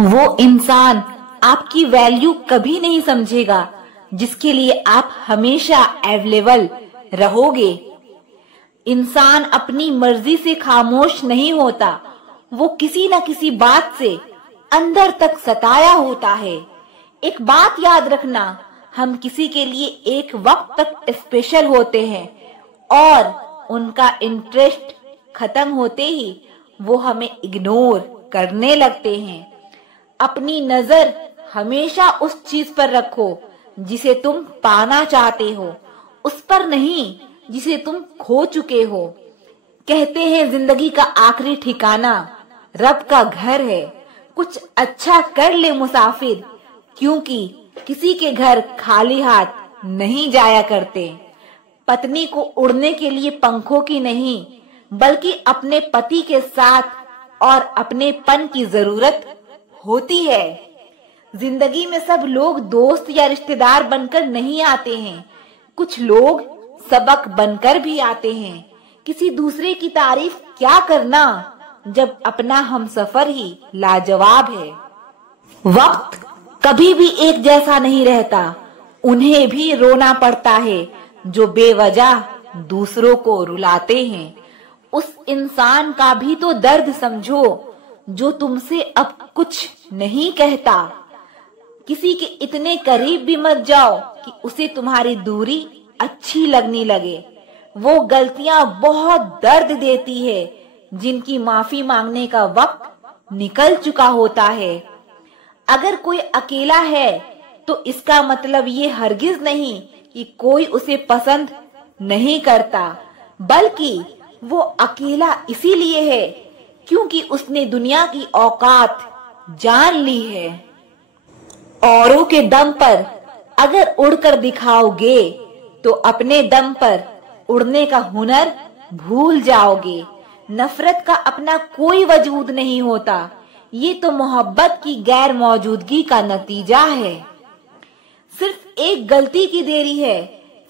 वो इंसान आपकी वैल्यू कभी नहीं समझेगा जिसके लिए आप हमेशा अवेलेबल रहोगे। इंसान अपनी मर्जी से खामोश नहीं होता, वो किसी न किसी बात से अंदर तक सताया होता है। एक बात याद रखना, हम किसी के लिए एक वक्त तक स्पेशल होते हैं और उनका इंटरेस्ट खत्म होते ही वो हमें इग्नोर करने लगते हैं। अपनी नजर हमेशा उस चीज पर रखो जिसे तुम पाना चाहते हो, उस पर नहीं जिसे तुम खो चुके हो। कहते हैं जिंदगी का आखिरी ठिकाना रब का घर है। कुछ अच्छा कर ले मुसाफिर, क्योंकि किसी के घर खाली हाथ नहीं जाया करते। पत्नी को उड़ने के लिए पंखों की नहीं बल्कि अपने पति के साथ और अपने पन की जरूरत होती है। जिंदगी में सब लोग दोस्त या रिश्तेदार बनकर नहीं आते हैं, कुछ लोग सबक बनकर भी आते हैं। किसी दूसरे की तारीफ क्या करना जब अपना हमसफर ही लाजवाब है। वक्त कभी भी एक जैसा नहीं रहता, उन्हें भी रोना पड़ता है जो बेवजह दूसरों को रुलाते हैं। उस इंसान का भी तो दर्द समझो जो तुमसे अब कुछ नहीं कहता। किसी के इतने करीब भी मत जाओ कि उसे तुम्हारी दूरी अच्छी लगने लगे। वो गलतियां बहुत दर्द देती है जिनकी माफी मांगने का वक्त निकल चुका होता है। अगर कोई अकेला है तो इसका मतलब ये हरगिज नहीं कि कोई उसे पसंद नहीं करता, बल्कि वो अकेला इसीलिए है क्योंकि उसने दुनिया की औकात जान ली है। औरों के दम पर अगर उड़कर दिखाओगे तो अपने दम पर उड़ने का हुनर भूल जाओगे। नफरत का अपना कोई वजूद नहीं होता, ये तो मोहब्बत की गैर मौजूदगी का नतीजा है। सिर्फ एक गलती की देरी है,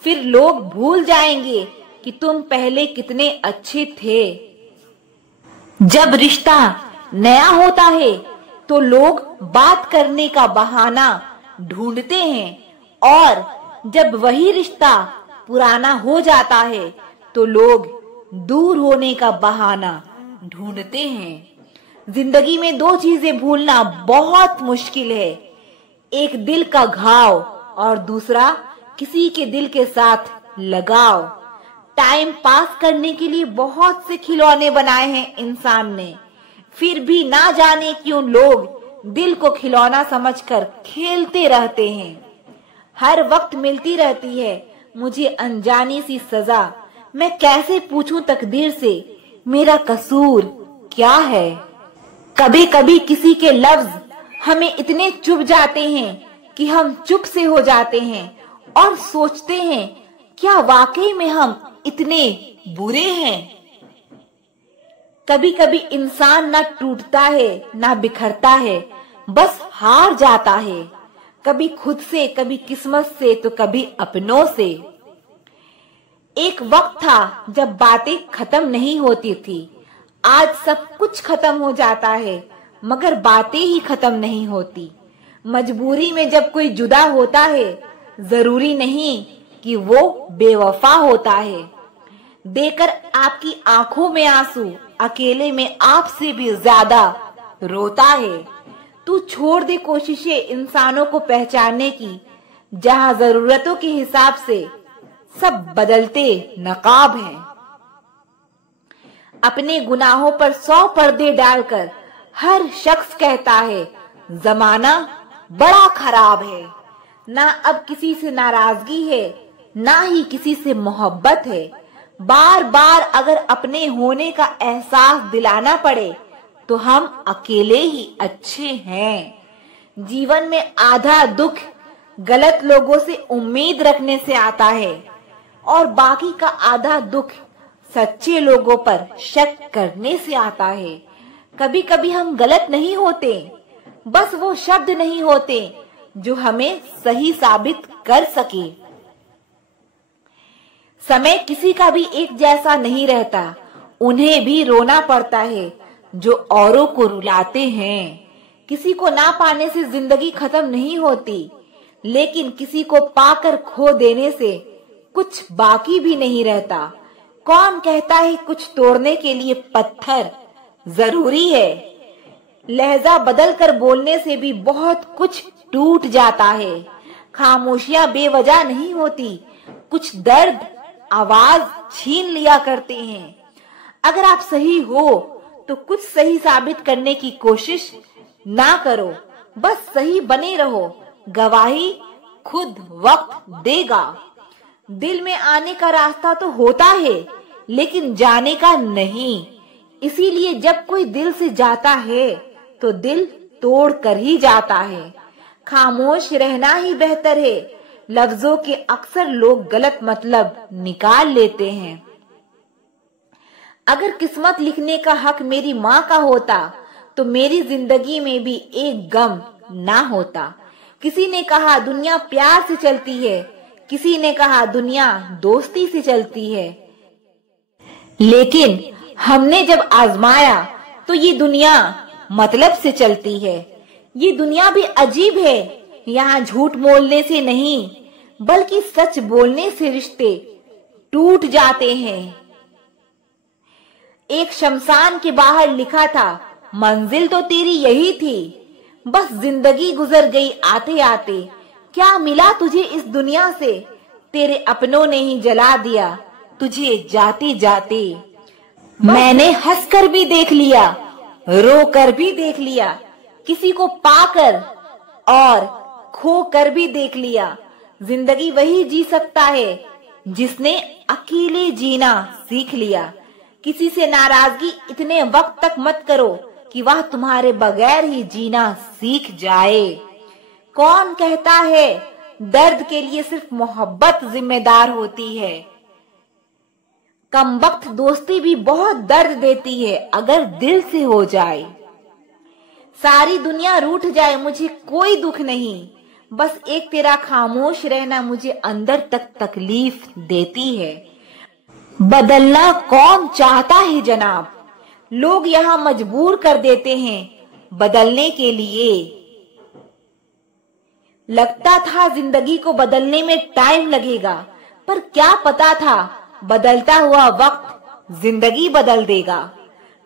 फिर लोग भूल जाएंगे कि तुम पहले कितने अच्छे थे। जब रिश्ता नया होता है तो लोग बात करने का बहाना ढूंढते हैं और जब वही रिश्ता पुराना हो जाता है तो लोग दूर होने का बहाना ढूंढते हैं। जिंदगी में दो चीजें भूलना बहुत मुश्किल है, एक दिल का घाव और दूसरा किसी के दिल के साथ लगाव। टाइम पास करने के लिए बहुत से खिलौने बनाए हैं इंसान ने, फिर भी ना जाने क्यों लोग दिल को खिलौना समझकर खेलते रहते हैं। हर वक्त मिलती रहती है मुझे अनजानी सी सजा, मैं कैसे पूछूं तकदीर से मेरा कसूर क्या है। कभी कभी किसी के लफ्ज हमें इतने चुभ जाते हैं कि हम चुप से हो जाते हैं और सोचते हैं क्या वाकई में हम इतने बुरे हैं। कभी कभी इंसान ना टूटता है ना बिखरता है, बस हार जाता है, कभी खुद से, कभी किस्मत से, तो कभी अपनों से। एक वक्त था जब बातें खत्म नहीं होती थी, आज सब कुछ खत्म हो जाता है मगर बातें ही खत्म नहीं होती। मजबूरी में जब कोई जुदा होता है जरूरी नहीं कि वो बेवफा होता है। देकर आपकी आंखों में आंसू अकेले में आपसे भी ज्यादा रोता है। तू छोड़ दे कोशिशें इंसानों को पहचानने की, जहां जरूरतों के हिसाब से सब बदलते नकाब हैं। अपने गुनाहों पर 100 पर्दे डालकर हर शख्स कहता है जमाना बड़ा खराब है। ना अब किसी से नाराजगी है, ना ही किसी से मोहब्बत है। बार बार अगर अपने होने का एहसास दिलाना पड़े तो हम अकेले ही अच्छे हैं। जीवन में आधा दुख गलत लोगों से उम्मीद रखने से आता है और बाकी का आधा दुख सच्चे लोगों पर शक करने से आता है। कभी कभी हम गलत नहीं होते, बस वो शब्द नहीं होते जो हमें सही साबित कर सके। समय किसी का भी एक जैसा नहीं रहता, उन्हें भी रोना पड़ता है जो औरों को रुलाते हैं। किसी को ना पाने से जिंदगी खत्म नहीं होती, लेकिन किसी को पाकर खो देने से कुछ बाकी भी नहीं रहता। कौन कहता है कुछ तोड़ने के लिए पत्थर जरूरी है? लहजा बदल कर बोलने से भी बहुत कुछ टूट जाता है। खामोशियां बेवजह नहीं होती, कुछ दर्द आवाज छीन लिया करते हैं। अगर आप सही हो तो कुछ सही साबित करने की कोशिश ना करो, बस सही बने रहो। गवाही खुद वक्त देगा। दिल में आने का रास्ता तो होता है, लेकिन जाने का नहीं। इसीलिए जब कोई दिल से जाता है तो दिल तोड़ कर ही जाता है। खामोश रहना ही बेहतर है। लफ्जों के अक्सर लोग गलत मतलब निकाल लेते हैं। अगर किस्मत लिखने का हक मेरी माँ का होता तो मेरी जिंदगी में भी एक गम ना होता। किसी ने कहा दुनिया प्यार से चलती है, किसी ने कहा दुनिया दोस्ती से चलती है, लेकिन हमने जब आजमाया तो ये दुनिया मतलब से चलती है। ये दुनिया भी अजीब है। यहाँ झूठ बोलने से नहीं, बल्कि सच बोलने से रिश्ते टूट जाते हैं। एक शमशान के बाहर लिखा था, मंजिल तो तेरी यही थी, बस जिंदगी गुजर गई आते आते। क्या मिला तुझे इस दुनिया से? तेरे अपनों ने ही जला दिया तुझे जाते जाते। मैंने हंसकर भी देख लिया, रो कर भी देख लिया, किसी को पाकर और खो कर भी देख लिया। जिंदगी वही जी सकता है जिसने अकेले जीना सीख लिया। किसी से नाराजगी इतने वक्त तक मत करो कि वह तुम्हारे बगैर ही जीना सीख जाए। कौन कहता है दर्द के लिए सिर्फ मोहब्बत जिम्मेदार होती है? कमबख्त दोस्ती भी बहुत दर्द देती है अगर दिल से हो जाए। सारी दुनिया रूठ जाए मुझे कोई दुख नहीं, बस एक तेरा खामोश रहना मुझे अंदर तक तकलीफ देती है। बदलना कौन चाहता है जनाब? लोग यहाँ मजबूर कर देते हैं बदलने के लिए। लगता था जिंदगी को बदलने में टाइम लगेगा, पर क्या पता था बदलता हुआ वक्त जिंदगी बदल देगा।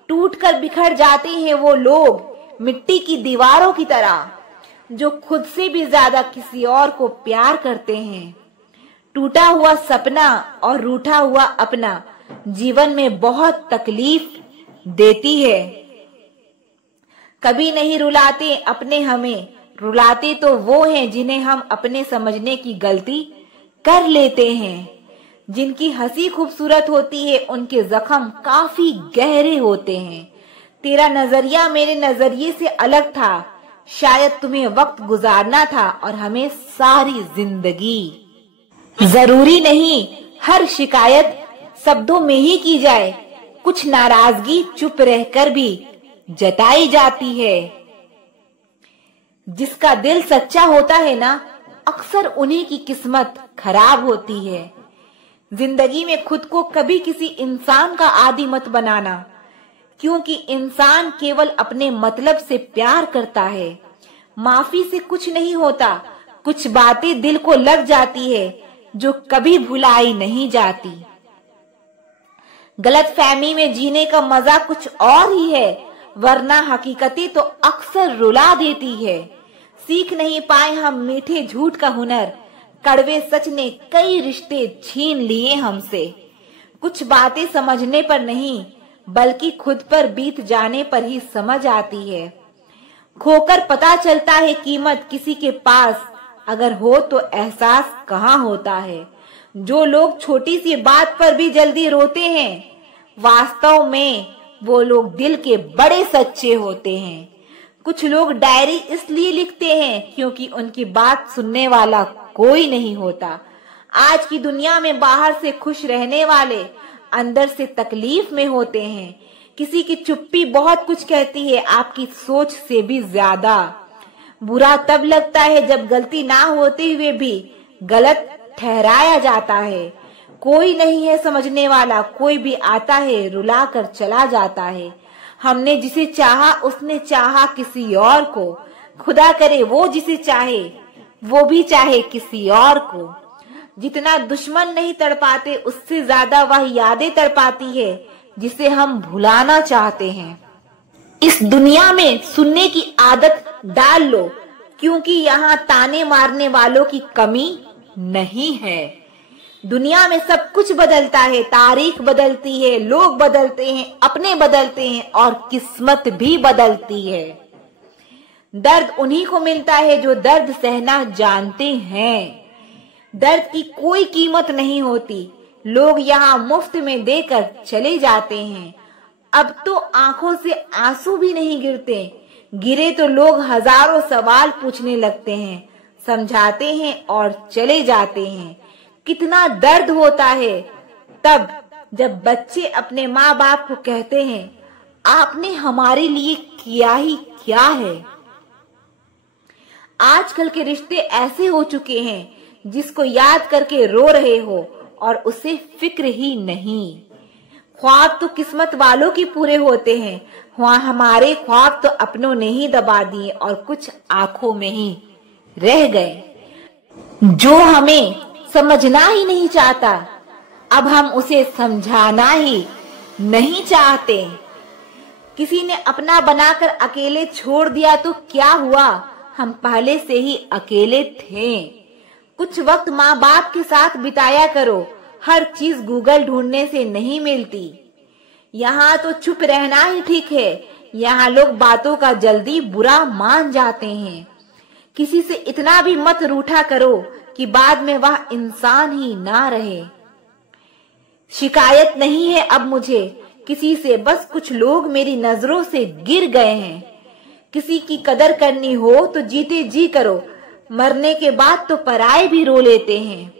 टूट कर बिखर जाते हैं वो लोग मिट्टी की दीवारों की तरह, जो खुद से भी ज्यादा किसी और को प्यार करते हैं। टूटा हुआ सपना और रूठा हुआ अपना जीवन में बहुत तकलीफ देती है। कभी नहीं रुलाते अपने, हमें रुलाते तो वो हैं जिन्हें हम अपने समझने की गलती कर लेते हैं। जिनकी हंसी खूबसूरत होती है उनके जख्म काफी गहरे होते हैं। तेरा नजरिया मेरे नजरिए से अलग था, शायद तुम्हें वक्त गुजारना था और हमें सारी जिंदगी। जरूरी नहीं हर शिकायत शब्दों में ही की जाए, कुछ नाराजगी चुप रहकर भी जताई जाती है। जिसका दिल सच्चा होता है ना, अक्सर उन्हीं की किस्मत खराब होती है। जिंदगी में खुद को कभी किसी इंसान का आदी मत बनाना, क्योंकि इंसान केवल अपने मतलब से प्यार करता है। माफी से कुछ नहीं होता, कुछ बातें दिल को लग जाती है जो कभी भुलाई नहीं जाती। गलतफहमी में जीने का मजा कुछ और ही है, वरना हकीकतें तो अक्सर रुला देती है। सीख नहीं पाए हम मीठे झूठ का हुनर, कड़वे सच ने कई रिश्ते छीन लिए हमसे। कुछ बातें समझने पर नहीं, बल्कि खुद पर बीत जाने पर ही समझ आती है। खोकर पता चलता है कीमत किसी के पास अगर हो तो एहसास कहाँ होता है। जो लोग छोटी सी बात पर भी जल्दी रोते हैं, वास्तव में वो लोग दिल के बड़े सच्चे होते हैं। कुछ लोग डायरी इसलिए लिखते हैं क्योंकि उनकी बात सुनने वाला कोई नहीं होता। आज की दुनिया में बाहर से खुश रहने वाले अंदर से तकलीफ में होते हैं। किसी की चुप्पी बहुत कुछ कहती है, आपकी सोच से भी ज्यादा। बुरा तब लगता है जब गलती ना होते हुए भी गलत ठहराया जाता है। कोई नहीं है समझने वाला, कोई भी आता है रुला कर चला जाता है। हमने जिसे चाहा उसने चाहा किसी और को। खुदा करे वो जिसे चाहे वो भी चाहे किसी और को। जितना दुश्मन नहीं तड़पाते उससे ज्यादा वह यादें तड़पाती है जिसे हम भुलाना चाहते हैं। इस दुनिया में सुनने की आदत डाल लो, क्योंकि यहाँ ताने मारने वालों की कमी नहीं है। दुनिया में सब कुछ बदलता है, तारीख बदलती है, लोग बदलते हैं, अपने बदलते हैं और किस्मत भी बदलती है। दर्द उन्हीं को मिलता है जो दर्द सहना जानते हैं। दर्द की कोई कीमत नहीं होती, लोग यहाँ मुफ्त में देकर चले जाते हैं। अब तो आंखों से आंसू भी नहीं गिरते, गिरे तो लोग हजारों सवाल पूछने लगते हैं, समझाते हैं और चले जाते हैं। कितना दर्द होता है तब जब बच्चे अपने माँ बाप को कहते हैं, आपने हमारे लिए किया ही क्या है। आजकल के रिश्ते ऐसे हो चुके हैं जिसको याद करके रो रहे हो और उसे फिक्र ही नहीं। ख्वाब तो किस्मत वालों के पूरे होते हैं, वहाँ हमारे ख्वाब तो अपनों ने ही दबा दिए और कुछ आंखों में ही रह गए। जो हमें समझना ही नहीं चाहता, अब हम उसे समझाना ही नहीं चाहते। किसी ने अपना बनाकर अकेले छोड़ दिया तो क्या हुआ, हम पहले से ही अकेले थे। कुछ वक्त माँ बाप के साथ बिताया करो, हर चीज गूगल ढूंढने से नहीं मिलती। यहाँ तो चुप रहना ही ठीक है, यहाँ लोग बातों का जल्दी बुरा मान जाते हैं। किसी से इतना भी मत रूठा करो कि बाद में वह इंसान ही ना रहे। शिकायत नहीं है अब मुझे किसी से, बस कुछ लोग मेरी नजरों से गिर गए हैं। किसी की कदर करनी हो तो जीते जी करो, मरने के बाद तो पराए भी रो लेते हैं।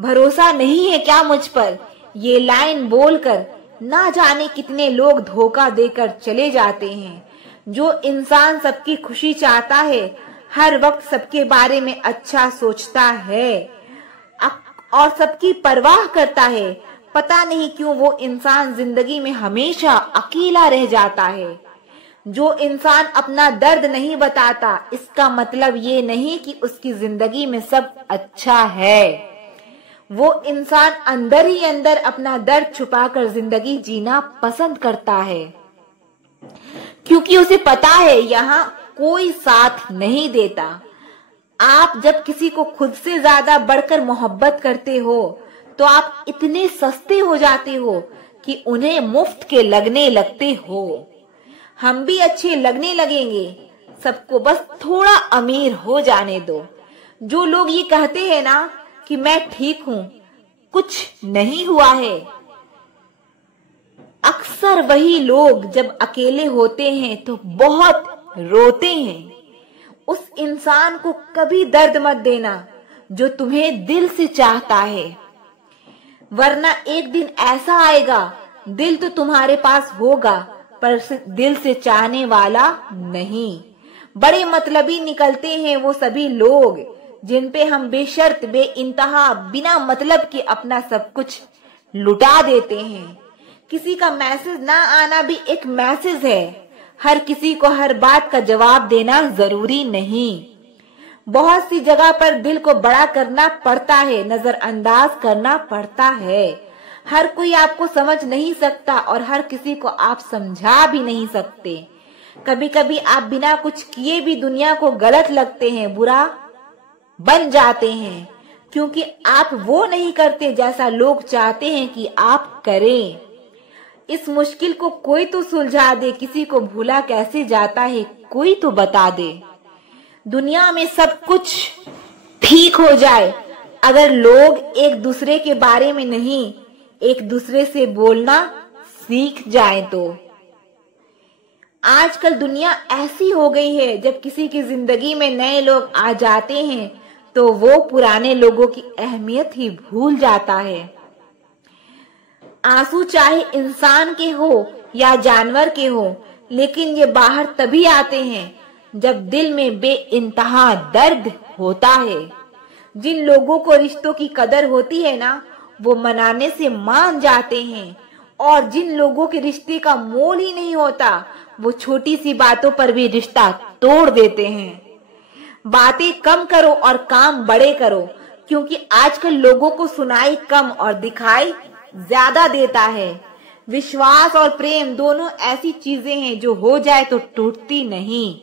भरोसा नहीं है क्या मुझ पर, ये लाइन बोलकर ना जाने कितने लोग धोखा देकर चले जाते हैं। जो इंसान सबकी खुशी चाहता है, हर वक्त सबके बारे में अच्छा सोचता है और सबकी परवाह करता है, पता नहीं क्यों वो इंसान जिंदगी में हमेशा अकेला रह जाता है। जो इंसान अपना दर्द नहीं बताता, इसका मतलब ये नहीं कि उसकी जिंदगी में सब अच्छा है। वो इंसान अंदर ही अंदर अपना दर्द छुपाकर जिंदगी जीना पसंद करता है, क्योंकि उसे पता है यहाँ कोई साथ नहीं देता। आप जब किसी को खुद से ज्यादा बढ़कर मोहब्बत करते हो तो आप इतने सस्ते हो जाते हो कि उन्हें मुफ्त के लगने लगते हो। हम भी अच्छे लगने लगेंगे, सबको बस थोड़ा अमीर हो जाने दो। जो लोग ये कहते हैं ना कि मैं ठीक हूँ, कुछ नहीं हुआ है, अक्सर वही लोग जब अकेले होते हैं तो बहुत रोते हैं। उस इंसान को कभी दर्द मत देना जो तुम्हें दिल से चाहता है, वरना एक दिन ऐसा आएगा, दिल तो तुम्हारे पास होगा पर दिल से चाहने वाला नहीं। बड़े मतलबी निकलते हैं वो सभी लोग जिन पे हम बेशर्त बेइंतहा बिना मतलब के अपना सब कुछ लुटा देते हैं। किसी का मैसेज ना आना भी एक मैसेज है। हर किसी को हर बात का जवाब देना जरूरी नहीं। बहुत सी जगह पर दिल को बड़ा करना पड़ता है, नजरअंदाज करना पड़ता है। हर कोई आपको समझ नहीं सकता और हर किसी को आप समझा भी नहीं सकते। कभी कभी आप बिना कुछ किए भी दुनिया को गलत लगते हैं, बुरा बन जाते हैं, क्योंकि आप वो नहीं करते जैसा लोग चाहते हैं कि आप करें। इस मुश्किल को कोई तो सुलझा दे, किसी को भूला कैसे जाता है कोई तो बता दे। दुनिया में सब कुछ ठीक हो जाए अगर लोग एक दूसरे के बारे में नहीं, एक दूसरे से बोलना सीख जाए तो। आजकल दुनिया ऐसी हो गई है, जब किसी की जिंदगी में नए लोग आ जाते हैं तो वो पुराने लोगों की अहमियत ही भूल जाता है। आंसू चाहे इंसान के हो या जानवर के हो, लेकिन ये बाहर तभी आते हैं जब दिल में बेइंतहा दर्द होता है। जिन लोगों को रिश्तों की कदर होती है ना, वो मनाने से मान जाते हैं। और जिन लोगों के रिश्ते का मोल ही नहीं होता, वो छोटी सी बातों पर भी रिश्ता तोड़ देते हैं। बातें कम करो और काम बड़े करो, क्योंकि आजकल लोगों को सुनाई कम और दिखाई ज्यादा देता है। विश्वास और प्रेम दोनों ऐसी चीजें हैं जो हो जाए तो टूटती नहीं,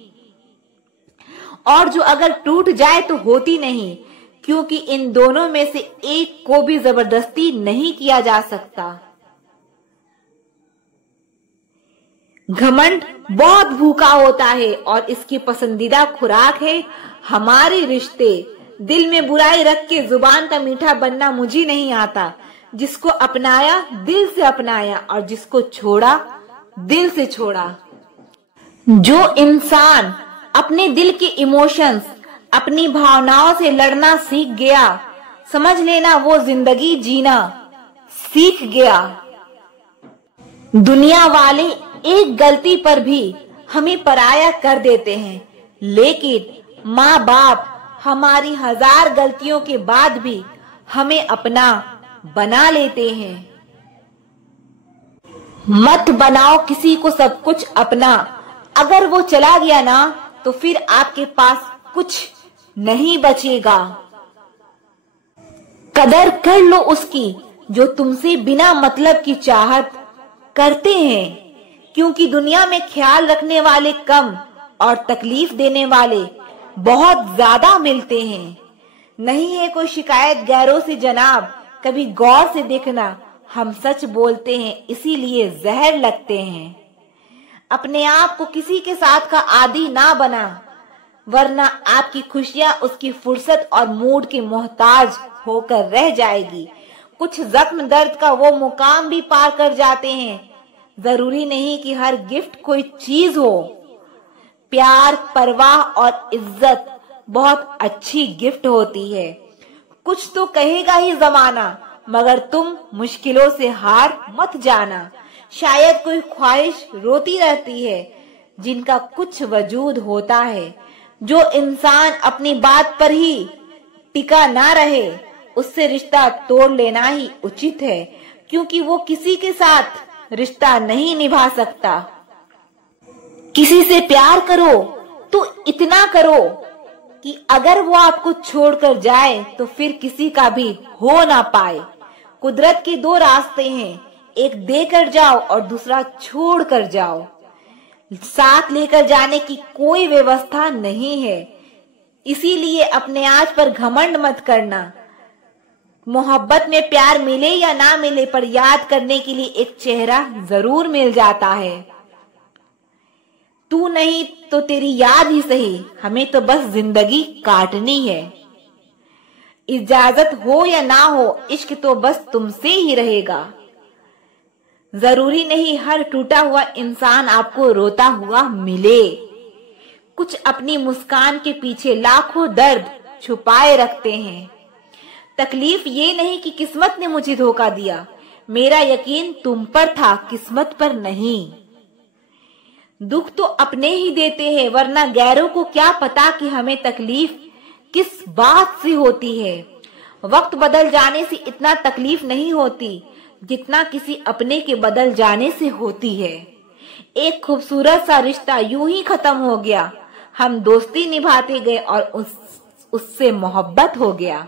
और जो अगर टूट जाए तो होती नहीं, क्योंकि इन दोनों में से एक को भी जबरदस्ती नहीं किया जा सकता। घमंड बहुत भूखा होता है और इसकी पसंदीदा खुराक है हमारे रिश्ते। दिल में बुराई रख के जुबान का मीठा बनना मुझे नहीं आता। जिसको अपनाया दिल से अपनाया, और जिसको छोड़ा दिल से छोड़ा। जो इंसान अपने दिल के इमोशंस, अपनी भावनाओं से लड़ना सीख गया, समझ लेना वो जिंदगी जीना सीख गया। दुनिया वाले एक गलती पर भी हमें पराया कर देते हैं, लेकिन माँ बाप हमारी 1000 गलतियों के बाद भी हमें अपना बना लेते हैं। मत बनाओ किसी को सब कुछ अपना। अगर वो चला गया ना, तो फिर आपके पास कुछ नहीं बचेगा। कदर कर लो उसकी जो तुमसे बिना मतलब की चाहत करते हैं, क्योंकि दुनिया में ख्याल रखने वाले कम और तकलीफ देने वाले बहुत ज्यादा मिलते हैं। नहीं है कोई शिकायत गैरों से जनाब, कभी गौर से देखना, हम सच बोलते हैं इसीलिए जहर लगते हैं। अपने आप को किसी के साथ का आदी ना बना, वरना आपकी खुशियां उसकी फुर्सत और मूड के मोहताज होकर रह जाएगी। कुछ जख्म दर्द का वो मुकाम भी पार कर जाते हैं। जरूरी नहीं कि हर गिफ्ट कोई चीज हो। प्यार, परवाह और इज्जत बहुत अच्छी गिफ्ट होती है। कुछ तो कहेगा ही जमाना, मगर तुम मुश्किलों से हार मत जाना। शायद कोई ख्वाहिश रोती रहती है जिनका कुछ वजूद होता है। जो इंसान अपनी बात पर ही टिका ना रहे, उससे रिश्ता तोड़ लेना ही उचित है, क्योंकि वो किसी के साथ रिश्ता नहीं निभा सकता। किसी से प्यार करो तो इतना करो कि अगर वो आपको छोड़कर जाए तो फिर किसी का भी हो ना पाए। कुदरत के 2 रास्ते हैं, एक देकर जाओ और दूसरा छोड़ कर जाओ। साथ लेकर जाने की कोई व्यवस्था नहीं है। इसीलिए अपने आज पर घमंड मत करना। मोहब्बत में प्यार मिले या ना मिले, पर याद करने के लिए एक चेहरा जरूर मिल जाता है। तू नहीं तो तेरी याद ही सही, हमें तो बस जिंदगी काटनी है। इजाजत हो या ना हो, इश्क तो बस तुमसे ही रहेगा। जरूरी नहीं हर टूटा हुआ इंसान आपको रोता हुआ मिले। कुछ अपनी मुस्कान के पीछे लाखों दर्द छुपाए रखते हैं। तकलीफ ये नहीं कि किस्मत ने मुझे धोखा दिया, मेरा यकीन तुम पर था, किस्मत पर नहीं। दुख तो अपने ही देते हैं, वरना गैरों को क्या पता कि हमें तकलीफ किस बात से होती है। वक्त बदल जाने से इतना तकलीफ नहीं होती जितना किसी अपने के बदल जाने से होती है। एक खूबसूरत सा रिश्ता यूं ही खत्म हो गया। हम दोस्ती निभाते गए और उससे मोहब्बत हो गया।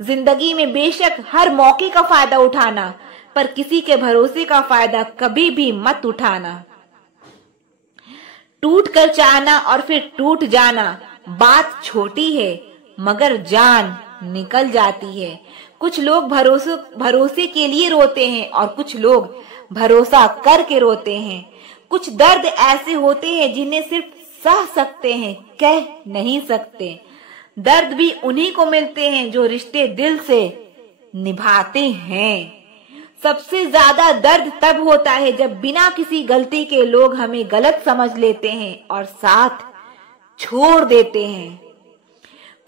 जिंदगी में बेशक हर मौके का फायदा उठाना, पर किसी के भरोसे का फायदा कभी भी मत उठाना। टूट कर चाहना और फिर टूट जाना बात छोटी है, मगर जान निकल जाती है। कुछ लोग भरोसे के लिए रोते हैं और कुछ लोग भरोसा करके रोते हैं। कुछ दर्द ऐसे होते हैं जिन्हें सिर्फ सह सकते हैं, कह नहीं सकते। दर्द भी उन्हीं को मिलते हैं जो रिश्ते दिल से निभाते हैं। सबसे ज्यादा दर्द तब होता है जब बिना किसी गलती के लोग हमें गलत समझ लेते हैं और साथ छोड़ देते हैं।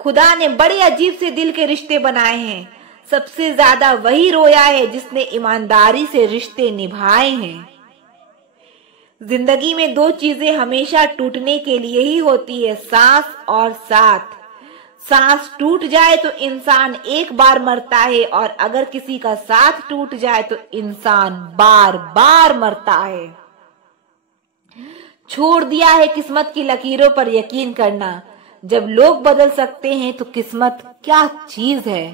खुदा ने बड़े अजीब से दिल के रिश्ते बनाए हैं। सबसे ज्यादा वही रोया है जिसने ईमानदारी से रिश्ते निभाए हैं। जिंदगी में 2 चीजें हमेशा टूटने के लिए ही होती है, सांस और साथ। सांस टूट जाए तो इंसान एक बार मरता है, और अगर किसी का साथ टूट जाए तो इंसान बार बार मरता है। छोड़ दिया है किस्मत की लकीरों पर यकीन करना। जब लोग बदल सकते हैं तो किस्मत क्या चीज है।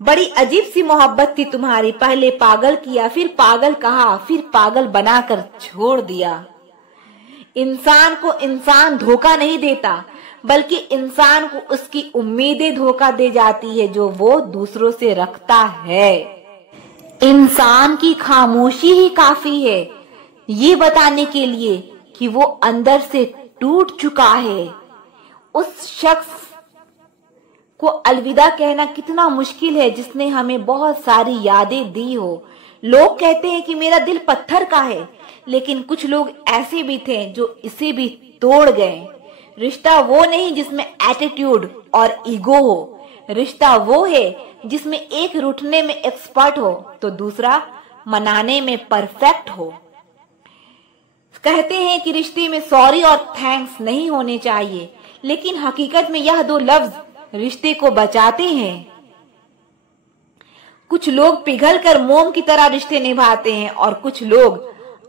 बड़ी अजीब सी मोहब्बत थी तुम्हारी, पहले पागल किया, फिर पागल कहा, फिर पागल बनाकर छोड़ दिया। इंसान को इंसान धोखा नहीं देता, बल्कि इंसान को उसकी उम्मीदें धोखा दे जाती है जो वो दूसरों से रखता है। इंसान की खामोशी ही काफी है ये बताने के लिए कि वो अंदर से टूट चुका है। उस शख्स को अलविदा कहना कितना मुश्किल है जिसने हमें बहुत सारी यादें दी हो। लोग कहते हैं कि मेरा दिल पत्थर का है, लेकिन कुछ लोग ऐसे भी थे जो इसे भी तोड़ गए। रिश्ता वो नहीं जिसमें एटीट्यूड और ईगो हो, रिश्ता वो है जिसमें एक रूठने में एक्सपर्ट हो तो दूसरा मनाने में परफेक्ट हो। कहते हैं कि रिश्ते में सॉरी और थैंक्स नहीं होने चाहिए, लेकिन हकीकत में यह दो लफ्ज रिश्ते को बचाते हैं। कुछ लोग पिघलकर मोम की तरह रिश्ते निभाते हैं और कुछ लोग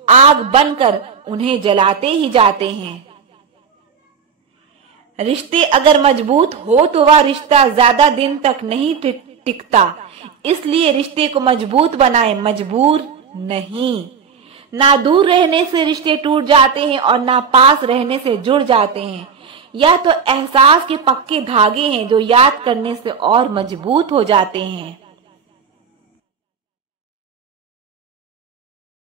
आग बनकर उन्हें जलाते ही जाते हैं। रिश्ते अगर मजबूत हो तो वह रिश्ता ज्यादा दिन तक नहीं टिकता, इसलिए रिश्ते को मजबूत बनाए, मजबूर नहीं। ना दूर रहने से रिश्ते टूट जाते हैं और ना पास रहने से जुड़ जाते हैं। यह तो एहसास के पक्के धागे हैं जो याद करने से और मजबूत हो जाते हैं।